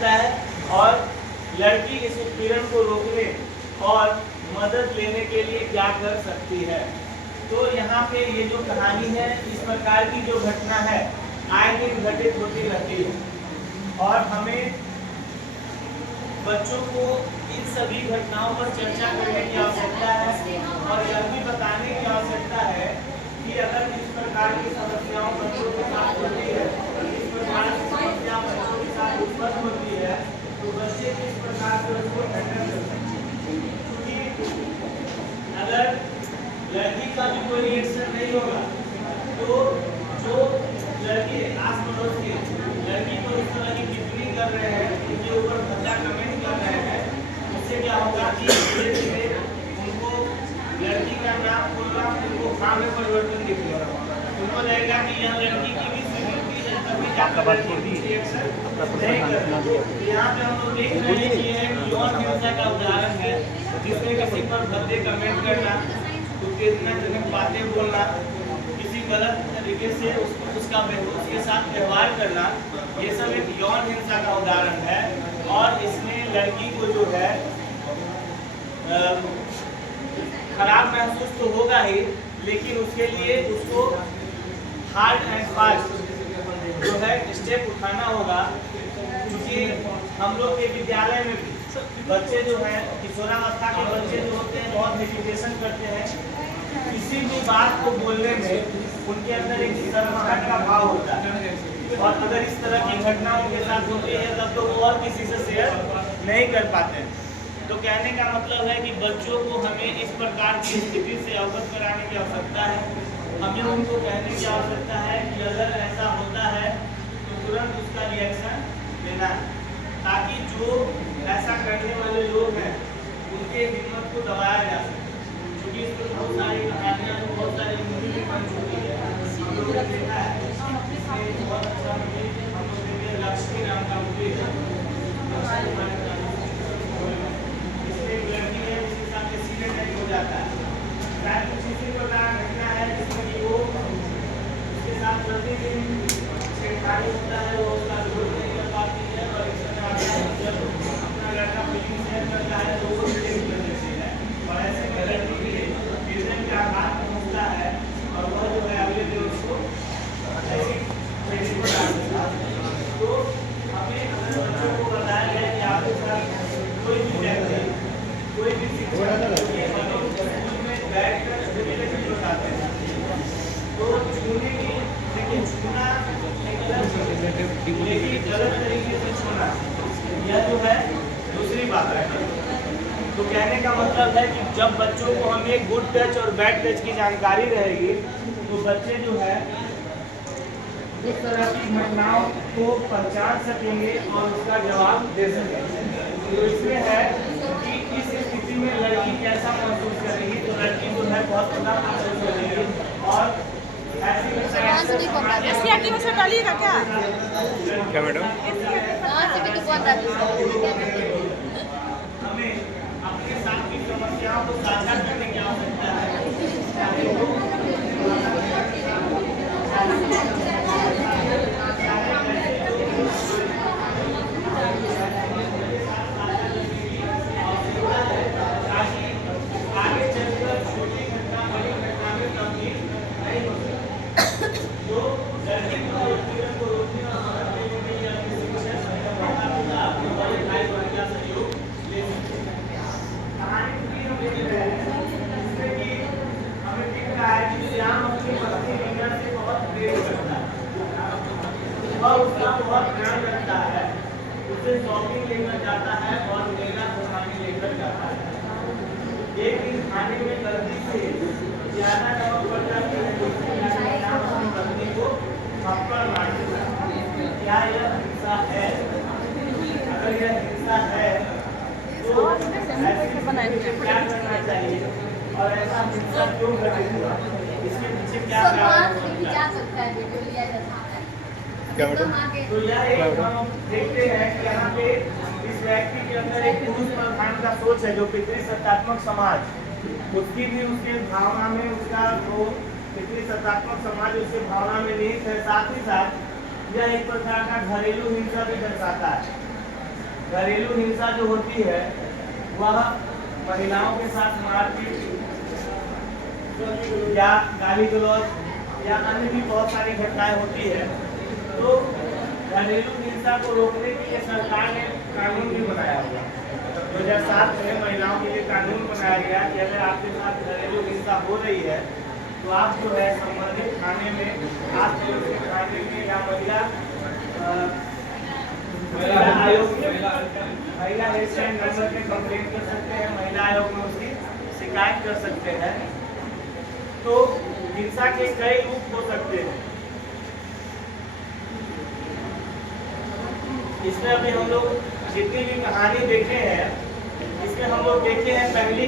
सकता है और लड़की इस उत्पीड़न को रोकने और मदद लेने के लिए क्या कर सकती है। तो यहाँ पे ये जो कहानी है, इस प्रकार की जो घटना है आए दिन घटित होती रहती है और हमें बच्चों को इन सभी घटनाओं पर चर्चा करने की आवश्यकता है और यह भी बताने की आवश्यकता है कि अगर इस प्रकार की समस्याओं बच्चों के साथ होती है, इस प्रकार की समस्या बच्चों के साथ उत्पन्न होती है, तो बच्चे किस प्रकार से उसको हैंडल कर सकते हैं। क्योंकि अगर लड़की का भी कोई रिएक्शन नहीं होगा तो जो लड़की आस पड़ोस के लड़की को इस तरह की टिप्पणी कर रहे हैं, उनके ऊपर भद्दा कमेंट कर रहे हैं, उससे क्या होगा कि धीरे धीरे उनको लड़की का नाम बोलना उनको हाँ में परिवर्तन दिखेगा। उनको लगेगा कि यह लड़की की भी स्वीकृति है, तभी जाकर लड़की भी रिएक्शन नहीं करती। यहाँ पे हम लोग देख रहे हैं कि यह एक यौन हिंसा का उदाहरण है, जिसमें किसी पर भद्दे कमेंट करना, उत्तेजनाजनक बातें बोलना, किसी गलत तरीके से उसके साथ व्यवहार करना, ये सब एक यौन हिंसा का उदाहरण है। और इसमें लड़की को जो है खराब महसूस तो होगा ही, लेकिन उसके लिए उसको हार्ड एंड फास्ट जो है स्टेप उठाना होगा। क्योंकि हम लोग के विद्यालय में बच्चे जो हैं, किशोरावस्था के बच्चे जो होते हैं, बहुत हेजिटेशन करते हैं। किसी भी बात को बोलने में उनके अंदर एक शर्माहट का भाव होता है और अगर इस तरह की घटना उनके साथ होती है तब तो वो और किसी से शेयर नहीं कर पाते। तो कहने का मतलब है कि बच्चों को हमें इस प्रकार की स्थिति से अवगत कराने की आवश्यकता है। हमें उनको कहने की आवश्यकता है कि अगर ऐसा होता है तो तुरंत उसका रिएक्शन लेना है, ताकि जो ऐसा करने वाले लोग हैं उनके हिम्मत को दबाया जा सके। क्योंकि इस पर बहुत सारी कहानियाँ, बहुत सारी मूवी भी बन चुकी है, हम लोगों ने देखा है। इसमें बहुत अच्छा मूवी हम लोग देखे, लक्ष्मी नाम का मूवी है। इसमें एक लड़की है जिसके साथ एक्सीडेंट नहीं हो जाता है, शायद कुछ इसी प्रकार घटना है जिसमें कि वो उसके साथ प्रतिदिन छेड़खानी होता है, वो उसका विरोध नहीं कर पाती है और इस तरह जब अपना लड़का फीलिंग शेयर करता है तो वो रिलेट कर देती है और ऐसे में लड़की के गिरने के आघात पहुँचता है और वह जो है अगले दिन उसको ऐसी ट्रेनिंग को डाल देता है। तो हमें अगर बच्चों को बताया जाए कि आपके साथ कोई भी व्यक्ति, कोई भी शिक्षक स्कूल में बैठ कर छूने बताते हैं तो छूने की, लेकिन छूना लेकिन गलत तरीके से छूना, यह जो है दूसरी बात है। तो कहने का मतलब है कि जब बच्चों को हमें गुड टच और बैड टच की जानकारी रहेगी तो बच्चे जो है इस तरह की घटनाओं को पहचान सकेंगे और उसका जवाब दे सकेंगे। तो इसमें है कि इस स्थिति में लड़की कैसा महसूस करेगी, तो लड़की जो है बहुत बुरा महसूस करेगी और डालिएगा क्या मैडम? हमें अपने साथ की समस्याओं को साझा करने की आवश्यकता है। आगे चलकर छोटी घटना बड़ी घटना में तब्दील नहीं हो सकती। तो लड़की को उत्पीड़न को रोकने और मदद देने के लिए अपने शिक्षक, माता-पिता, अपने बड़े भाई बहन का सहयोग ले सकते हैं। कहानी की हम देख रहे हैं जिसमें कि हमें दिख रहा है कि श्याम अपनी पत्नी मीना से बहुत प्रेम करता है और उसका बहुत ध्यान रखता है, उसे शॉपिंग लेकर जाता है और मेला घुमाने लेकर जाता है। एक दिन खाने में गलती से ज्यादा नमक पड़ जाती है तो श्याम अपनी पत्नी को थप्पड़ मार देता है। क्या यह हिंसा है? अगर यह हिंसा है तो ऐसे क्या करना चाहिए और ऐसा हिंसा क्यों घटित हुआ, इसके पीछे क्या कारण होता है? तो यह एक हम देखते हैं कि यहाँ पे इस व्यक्ति के अंदर एक पुरुष प्रधान का सोच है, जो पितृसत्तात्मक समाज, उसकी भी उसके भावना में, उसका जो पितृसत्तात्मक समाज उसके भावना में निहित है। साथ ही साथ यह एक प्रकार का घरेलू हिंसा भी दर्शाता है। घरेलू हिंसा जो होती है वह महिलाओं के साथ मारपीट या गाली गलौज या अन्य भी बहुत सारी घटनाएं होती है। तो घरेलू हिंसा को रोकने के लिए सरकार ने कानून भी बनाया हुआ। 2007 में महिलाओं के लिए कानून बनाया गया कि अगर आपके साथ घरेलू हिंसा हो रही है तो आप जो है संबंधित थाने में थाने में या महिला आयोग महिला हेल्पलाइन नंबर पे कंप्लेंट कर सकते हैं, महिला आयोग में उसकी शिकायत कर सकते हैं। तो हिंसा के कई रूप हो सकते हैं। इसमें अभी हम लोग जितनी भी कहानी देखे हैं, इसमें हम लोग देखे हैं पहली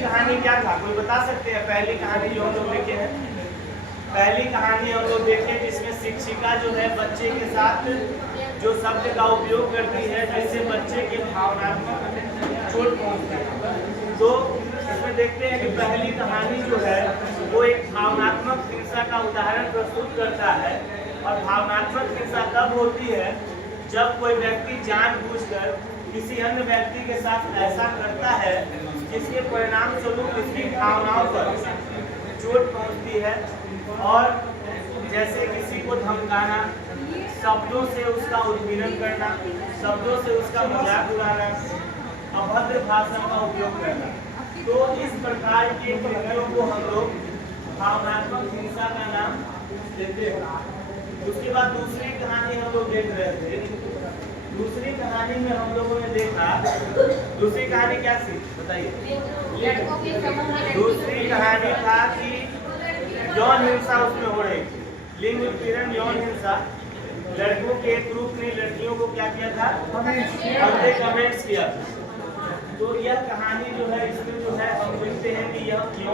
कहानी क्या था, कोई बता सकते हैं? पहली कहानी जो हम लोग देखे हैं, पहली कहानी हम लोग देखे जिसमें शिक्षिका जो है बच्चे के साथ जो शब्द का उपयोग करती है जिससे बच्चे के भावनात्मक चोट पहुंचती है। तो इसमें देखते हैं कि पहली कहानी जो है वो एक भावनात्मक हिंसा का उदाहरण प्रस्तुत करता है। और भावनात्मक हिंसा तब होती है जब कोई व्यक्ति जानबूझकर किसी अन्य व्यक्ति के साथ ऐसा करता है जिसके परिणाम स्वरूप उसकी भावनाओं पर चोट पहुंचती है। और जैसे किसी को धमकाना, शब्दों से उसका उत्पीड़न करना, शब्दों से उसका मजाक उड़ाना, अभद्र भाषा का उपयोग करना। तो इस प्रकार के कृत्यों को हम लोग भावनात्मक हिंसा का नाम देते हैं। उसके बाद दूसरी कहानी हम लोग देख रहे थे। दूसरी कहानी में हम लोगों ने देखा, दूसरी कहानी क्या थी बताइए? दूसरी कहानी था कि यौन हिंसा उसमें हो रही थी, लिंग उत्पीड़न, यौन हिंसा। लड़कों के एक ग्रुप ने लड़कियों को क्या किया था? कमेंट्स किया था। तो यह कहानी जो है इसमें जो है हम देखते हैं कि यह यौन